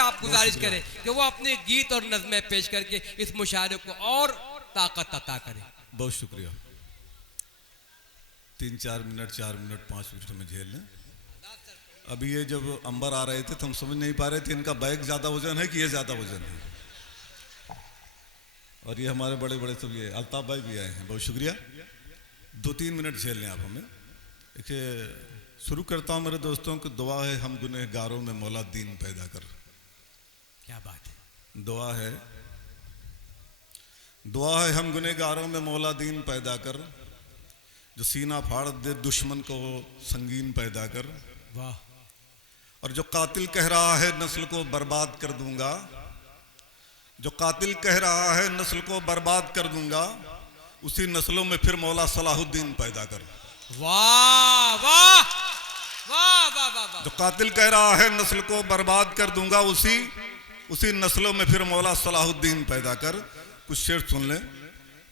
आप गुजारिश करें कि वो अपने गीत और नज़में पेश करके इस मुशायरे को और ताकत अता करें। बहुत शुक्रिया। 3-4 मिनट 4 मिनट 5 मिनट में झेल लें। अभी ये जब अंबर आ रहे थे तो हम समझ नहीं पा रहे थे इनका बैग ज़्यादा वजन है कि ये ज़्यादा वजन है। और ये हमारे बड़े बड़े सब ये अल्ताफ भाई भी आए हैं, बहुत शुक्रिया। 2-3 मिनट झेल लें आप हमें। देखिए शुरू करता हूँ मेरे दोस्तों की दुआ है हम गुनहगारों में मौला दीन पैदा कर। क्या बात है, दुआ है हम गुनहगारों में मौला दीन पैदा कर, जो सीना फाड़ दे दुश्मन को संगीन पैदा कर। वाह। और जो कातिल कह रहा है नस्ल को बर्बाद कर दूंगा, जो कातिल कह रहा है नस्ल को बर्बाद कर दूंगा, उसी नस्लों में फिर मौला सलाहुद्दीन पैदा कर। वाह वाह वाह वाह वाह। जो कातिल कह रहा है नस्ल को बर्बाद कर दूंगा, उसी नस्लों में फिर मौला सलाहुद्दीन पैदा कर। कुछ शेर सुन ले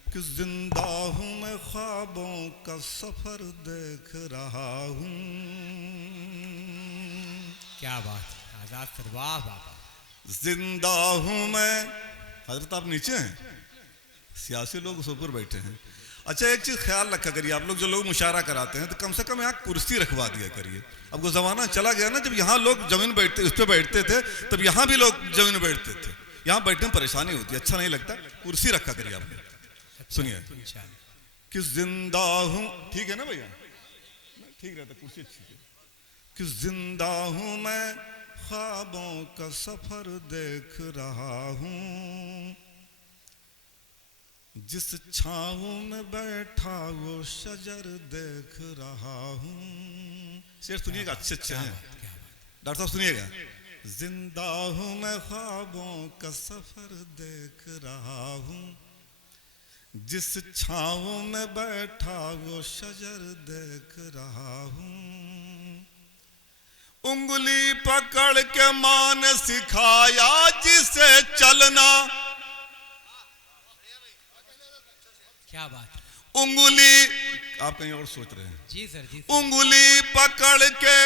कि जिंदा हूं मैं ख्वाबों का सफर देख रहा हूं। क्या बात है आजाद सर, वाह वाह। जिंदा हूं मैं। हजरत आप नीचे हैं, सियासी लोग उस ऊपर बैठे हैं। अच्छा एक चीज ख्याल रखा करिए, आप लोग जो लोग मुशायरा कराते हैं तो कम से कम यहाँ कुर्सी रखवा दिया करिए। अब वो जमाना चला गया ना, जब यहाँ लोग जमीन बैठते उस पर बैठते थे, तब यहाँ भी लोग जमीन बैठते थे। यहाँ बैठने में परेशानी होती है, अच्छा नहीं लगता। कुर्सी रखा करिए आप लोग। सुनिए कि जिंदा हूं, ठीक है ना भैया, ठीक रहता, कुर्सी अच्छी है। कि जिंदा हूं मैं ख्वाबों का सफर देख रहा हूं, जिस छांव में बैठा वो शजर देख रहा हूं। शेर सुनिएगा, अच्छे अच्छे हैं डॉक्टर साहब, सुनिएगा। जिंदा हूं मैं ख्वाबों का सफर देख रहा हूं, जिस छांव में बैठा वो शजर देख रहा हूं। उंगली पकड़ के मां ने सिखाया जिसे चलना। क्या बात है। उंगली, आप कहीं और सोच रहे हैं। जी सर, जी। उंगली पकड़ के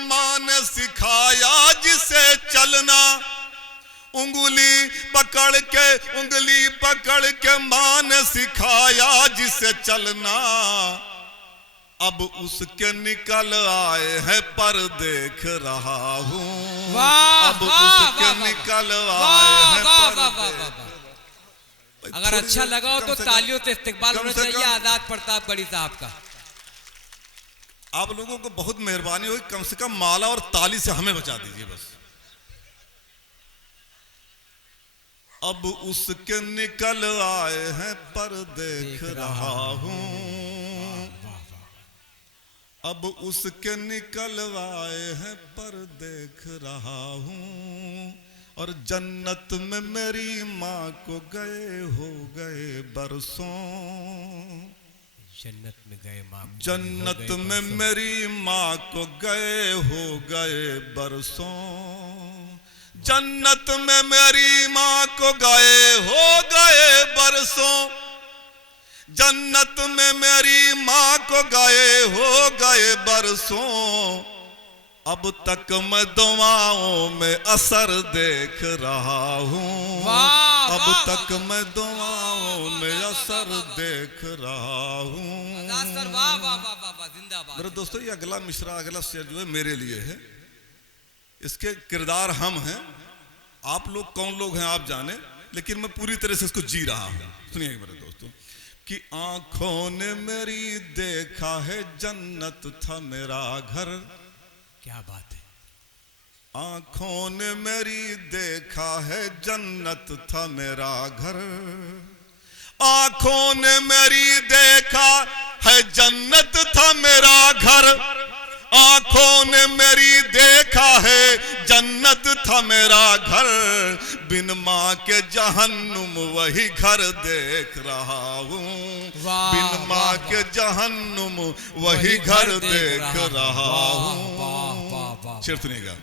मां ने सिखाया जिसे चलना। उंगली पकड़ के मां ने सिखाया जिसे चलना। अब उसके निकल आए हैं पर देख रहा हूं। अब उसके निकल आए हैं पर। अगर अच्छा लगा हो तो तालियों से इस्तेकबाल होना चाहिए आजाद प्रताप गढ़ी साहब का। आप लोगों को बहुत मेहरबानी होगी, कम से कम माला और ताली से हमें बचा दीजिए बस। अब उसके निकल आए हैं पर देख रहा हूं। अब उसके निकल आए हैं पर देख रहा हूं। और जन्नत में मेरी माँ को गए बरसों। जन्नत में गए माँ, जन्नत में मेरी माँ को गए बरसों। जन्नत में मेरी माँ को गए बरसों। जन्नत में मेरी माँ को गए बरसों। अब तक मैं दुआओं में असर देख रहा हूँ। अब तक मैं दुआओं में असर देख रहा हूँ। मेरे दोस्तों ये अगला मिसरा, अगला शेर जो है मेरे लिए है। इसके किरदार हम हैं, आप लोग कौन लोग हैं आप जाने, लेकिन मैं पूरी तरह से इसको जी रहा हूँ। सुनिए मेरे दोस्तों कि आंखों ने मेरी देखा है जन्नत था मेरा घर। क्या बात है। आंखों ने मेरी देखा है जन्नत था मेरा घर। आंखों ने मेरी देखा है जन्नत था मेरा घर। आंखों ने मेरी देखा है जन्नत था मेरा घर। बिन माँ के जहन्नुम वही घर देख रहा हूँ। बिन माँ के जहन्नुम वही घर देख रहा हूँ। शेर सुनिएगा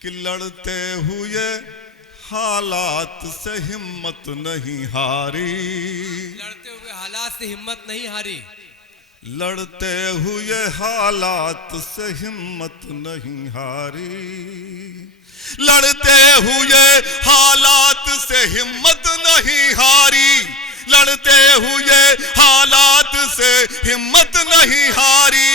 कि लड़ते हुए हालात से हिम्मत नहीं हारी। लड़ते हुए हालात से हिम्मत नहीं हारी। लड़ते हुए हालात से हिम्मत नहीं हारी। लड़ते हुए हालात से हिम्मत नहीं हारी, लड़ते हुए हालात से हिम्मत नहीं हारी।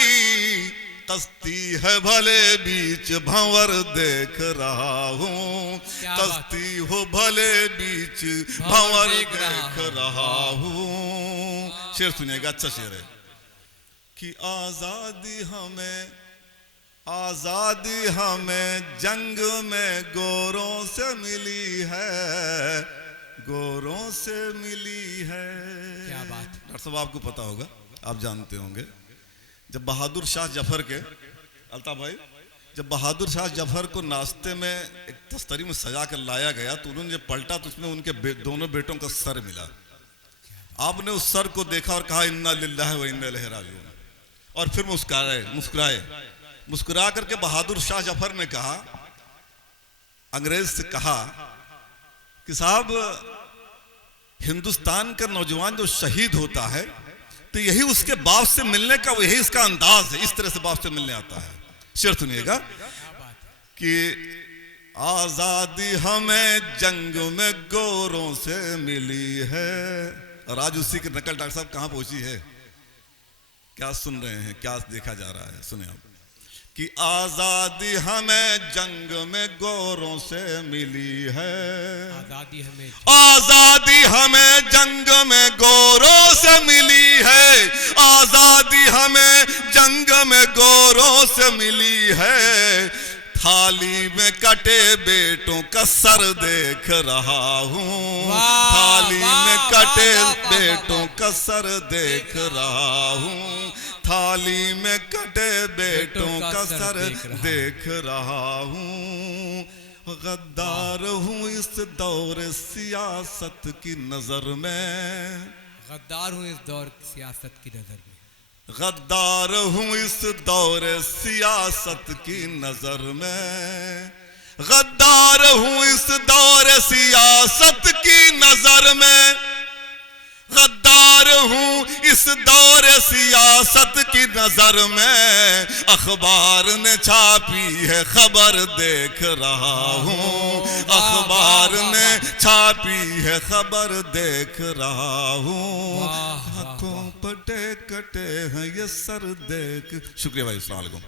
कश्ती है भले बीच भंवर देख रहा हूँ, कश्ती हो भले बीच भंवर देख रहा हूँ। शेर सुनिएगा, अच्छा शेर है कि आजादी हमें जंग में गोरों से मिली है, गोरों से मिली है। क्या बात। डॉक्टर साहब आपको पता होगा, आप जानते होंगे, जब बहादुर शाह जफर के, अल्ताफ भाई, जब बहादुर शाह जफर को नाश्ते में एक तस्तरी में सजा कर लाया गया तो उन्होंने जब पलटा तो उसमें उनके दोनों बेटों का सर मिला। आपने उस सर को देखा और कहा इन्ना लिल्लाहि व इन्ना इलैहि राजिऊन, और फिर मुस्कुरा करके बहादुर शाह जफर ने कहा, अंग्रेज से कहा कि साहब हिंदुस्तान का नौजवान जो शहीद होता है तो यही उसके बाप से मिलने का, यही इसका अंदाज है, इस तरह से बाप से मिलने आता है। शेर सुनिएगा कि आजादी हमें जंग में गोरों से मिली है। और आज उसी की नकल डॉक्टर साहब कहां पहुंची है, क्या सुन रहे हैं, क्या देखा जा रहा है, सुने आप कि आजादी हमें जंग में गोरों से मिली है, आजादी हमें जंग में गोरों से मिली है, आजादी हमें जंग में गोरों से मिली है। थाली में कटे बेटों का सर देख रहा हूँ, थाली में कटे बेटों का सर देख रहा हूँ, थाली में कटे बेटों का सर देख रहा हूँ। गद्दार हूँ इस दौर सियासत की नजर में, गद्दार हूँ इस दौर सियासत की नजर में, गद्दार हूँ इस दौर सियासत की नजर में, गद्दार हूँ इस दौर सियासत की नजर में, गद्दार हूँ इस दौर सियासत की नजर में। अखबार ने छापी है खबर देख रहा हूँ, अखबार ने छापी है खबर देख रहा हूँ। आंखों पटे कटे हैं ये सर देख। शुक्रिया भाई, अस्सलाम वालेकुम।